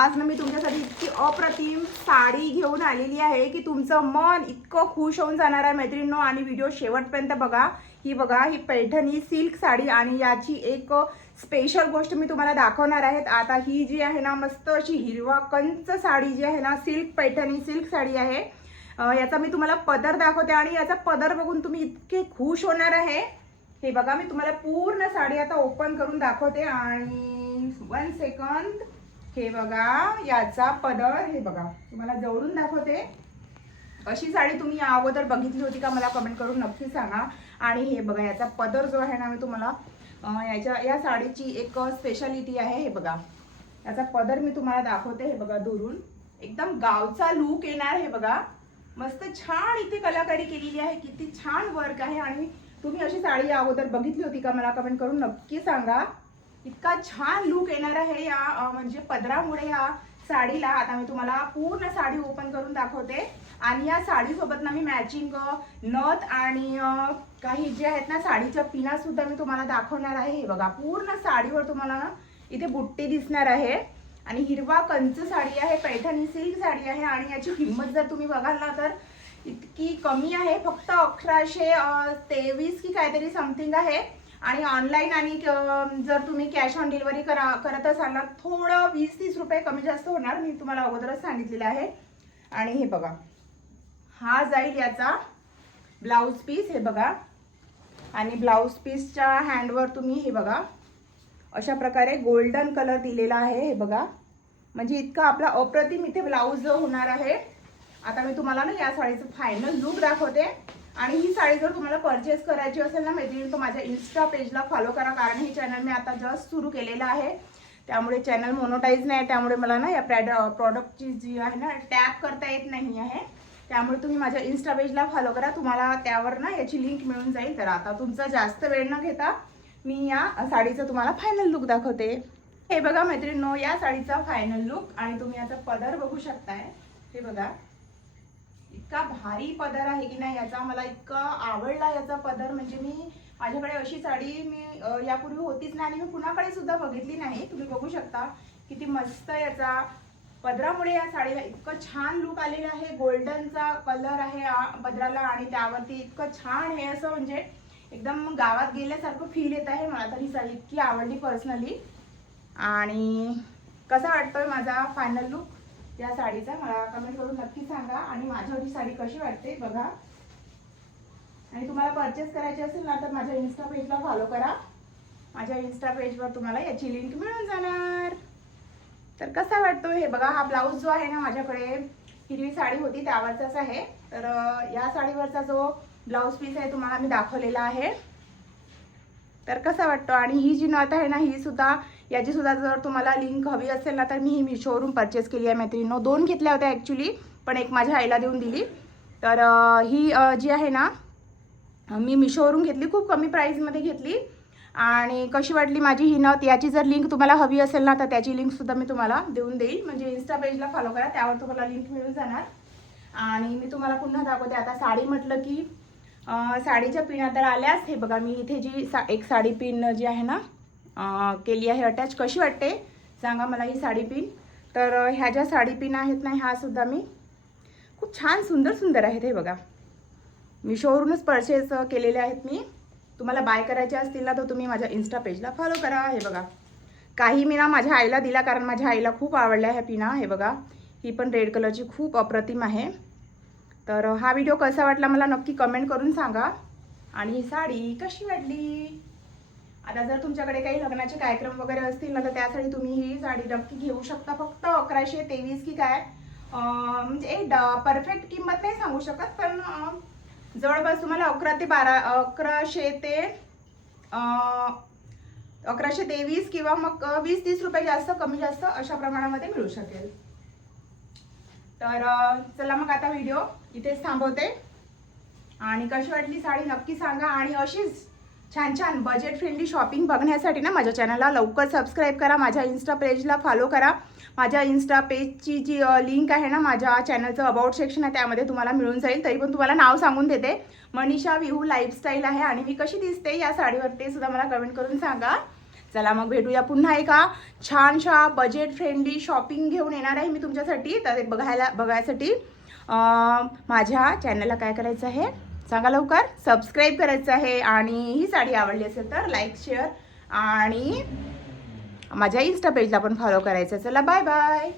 आज ना मी तुमच्यासाठी इतकी अप्रतिम साडी घेऊन आलेली आहे की तुमचं मन इतकं खुश होऊन जाणार आहे मैत्रिणींनो. आणि व्हिडिओ शेवटपर्यंत बघा. ही पैठणी सिल्क साडी आणि याची एक स्पेशल गोष्ट मी तुम्हाला दाखवणार आहे. आता ही जी आहे ना मस्त अशी हिरवा कंच साडी जी आहे ना सिल्क पैठणी सिल्क साडी आहे. याचा मी तुम्हाला पदर दाखवते आणि याचा पदर बघून तुम्ही इतके खुश होणार आहे. हे बघा मी तुम्हाला पूर्ण साडी आता ओपन करून दाखवते आणि 1 सेकंद. हे बघा याचा पदर, हे बघा तुम्हाला जवळून दाखवते. अशी साडी तुम्ही या अगोदर बघितली होती का मला कमेंट करून नक्की सांगा. आणि हे बघा याचा पदर जो आहे ना मी तुम्हाला या साडीची एक स्पेशालिटी आहे. हे बघा याचा पदर मी तुम्हाला दाखवते. हे बघा दुरून एकदम गावचा लुक येणार. हे बघा मस्त छान इथे कलाकारी केलेली आहे. किती छान वर्क आहे. आणि तुम्ही अशी साडी या अगोदर बघितली होती का मला कमेंट करून नक्की सांगा. इतका छान लुक येणार आहे या म्हणजे पदरामुळे या साडीला. आता मी तुम्हाला पूर्ण साडी ओपन करून दाखवते. आणि या साडीसोबत ना मी मॅचिंग नथ आणि काही जे आहेत ना साडीच्या पिना सुद्धा मी तुम्हाला दाखवणार आहे. हे बघा पूर्ण साडीवर तुम्हाला ना इथे बुट्टी दिसणार आहे. आणि हिरवा कंच साडी आहे, पैठणी सिल्क साडी आहे. आणि याची किंमत जर तुम्ही बघाल ना तर इतकी कमी आहे, फक्त 1123 की काहीतरी समथिंग आहे. आणि ऑनलाईन आणि जर तुम्ही कॅश ऑन डिलिव्हरी करत असाल ना थोडं 20-30 रुपये कमी जास्त होणार. मी तुम्हाला अगोदरच सांगितलेलं आहे. आणि हे बघा हा जाईल याचा ब्लाऊज पीस. हे बघा आणि ब्लाऊज पीसच्या हँडवर तुम्ही हे बघा अशा प्रकारे गोल्डन कलर दिलेला आहे. हे बघा म्हणजे इतका आपला अप्रतिम इथे ब्लाऊज होणार आहे. आता मी तुम्हाला ना या साडीचं फायनल लुक दाखवते. आणि ही साडी जर तुम्हाला परचेस करायची असेल ना मैत्रिणी तर माझ्या इन्स्टा पेजला फॉलो करा. कारण हे चॅनल मी आता जस्ट सुरू केलेलं आहे, त्यामुळे चॅनल मोनोटाईज नाही, त्यामुळे मला ना या प्रॉडक्टची जी आहे ना टॅग करता येत नाही आहे. त्यामुळे तुम्ही माझ्या इन्स्टा पेजला फॉलो करा, तुम्हाला त्यावर ना याची लिंक मिळून जाईल. तर आता तुमचा जास्त वेळ न घेता मी या साडीचं तुम्हाला फायनल लुक दाखवते. हे बघा मैत्रिणींनो या साडीचा फायनल लुक. आणि तुम्ही याचा पदर बघू शकताय. हे बघा इतका भारी पदर आहे की नाही याचा. मला इतका आवडला याचा पदर. म्हणजे मी माझ्याकडे अशी साडी मी यापूर्वी होतीच नाही आणि मी कुणाकडे सुद्धा बघितली नाही. तुम्ही बघू शकता किती मस्त याचा पदरामुळे या साडीला इतकं छान लुक आलेला आहे. गोल्डनचा कलर आहे पदराला आणि त्यावरती इतकं छान हे असं म्हणजे एकदम गावात गेल्यासारखं फील येत आहे. मला तर ही साडी इतकी आवडली पर्सनली. आणि कसा वाटतोय माझा फायनल लुक या साडीचा मला कमेंट करून नक्की सांगा. आणि माझ्यावर ही साडी कशी वाटते बघा. आणि तुम्हाला परचेस करायची असेल ना तर माझ्या इन्स्टा पेजला फॉलो करा. माझ्या इन्स्टा पेजवर तुम्हाला याची लिंक मिळून जाणार. तर कसा वाटतो हे बघा. हा ब्लाऊज जो आहे ना माझ्याकडे हिरवी साडी होती त्यावरचाच आहे. तर या साडीवरचा जो ब्लाऊज पीस आहे तुम्हाला मी दाखवलेला आहे. तर कसा वाटतो. आणि ही जी नथ आहे ना ही सुद्धा याची सुद्धा जर तुम्हाला लिंक हवी असेल ना तर मी ही मिशोवरून परचेस केली आहे मैत्रिणींनो. 2 घेतल्या होत्या ॲक्च्युली, पण एक माझ्या आईला देऊन दिली. तर ही जी आहे ना मी मिशोवरून घेतली, खूप कमी प्राईसमध्ये घेतली. आणि कशी वाटली माझी ही नथ याची जर लिंक तुम्हाला हवी असेल ना तर त्याची लिंकसुद्धा मी तुम्हाला देऊन देईल. म्हणजे इन्स्टा पेजला फॉलो करा, त्यावर तुम्हाला लिंक मिळून जाणार. आणि मी तुम्हाला पुन्हा दाखवते. आता साडी म्हटलं की साडीच्या पिना तर आल्याच. हे बघा मी इथे जी एक साडी पिन जी आहे ना केली आहे अटॅच. कशी वाटते सांगा मला ही साडी पिन. तर ह्या ज्या साडी पिन आहेत ना ह्या सुद्धा मी खूप छान सुंदर सुंदर आहेत. हे बघा मिशोवरूनच परचेस केलेले आहेत मी. तुम्हाला बाय करायचे असतील ना तर तुम्ही माझ्या इन्स्टा पेजला फॉलो करा. हे बघा काही मी ना माझ्या आईला दिला कारण माझ्या आईला खूप आवडल्या ह्या पिना. हे बघा ही पण रेड कलरची खूप अप्रतिम आहे. तर हा व्हिडिओ कसा वाटला मला नक्की कमेंट करून सांगा. आणि ही साडी कशी वाटली. आता जर तुमच्याकडे काही लग्नाचे कार्यक्रम वगैरे असतील ना तर त्यासाठी तुम्ही ही साडी नक्की घेऊ शकता. फक्त 1123 की काय म्हणजे एक परफेक्ट किंमत नाही सांगू शकत, पण जवळपास तुम्हाला 1123 किंवा मग 20-30 रुपये जास्त कमी जास्त अशा प्रमाणामध्ये मिळू शकेल. तर चला मग आता व्हिडिओ इथेच थांबवते. आणि कशी वाटली साडी नक्की सांगा. आणि अशीच छान छान बजेट फ्रेंडली शॉपिंग बघण्यासाठी ना माझ्या चॅनलला लवकर सबस्क्राईब करा. माझ्या इन्स्टा पेजला फॉलो करा. माझ्या इन्स्टा पेजची जी लिंक आहे ना माझ्या चॅनलचं अबाउट सेक्शन आहे त्यामध्ये तुम्हाला मिळून जाईल. तरी पण तुम्हाला नाव सांगून देते, मनीषा विहू लाईफस्टाईल आहे. आणि मी कशी दिसते या साडीवर ते सुद्धा मला कमेंट करून सांगा. चला मग भेटूया पुन्हा एका छानशा बजेट फ्रेंडली शॉपिंग घेऊन येणार आहे मी तुमच्यासाठी. तर ते बघायसाठी माझ्या चॅनलला काय करायचं आहे सांगा लवकर, सबस्क्राईब करायचं आहे. आणि ही साडी आवडली असेल तर लाईक शेअर आणि माझ्या इन्स्टा पेजला पण फॉलो करायचं. चला बाय बाय.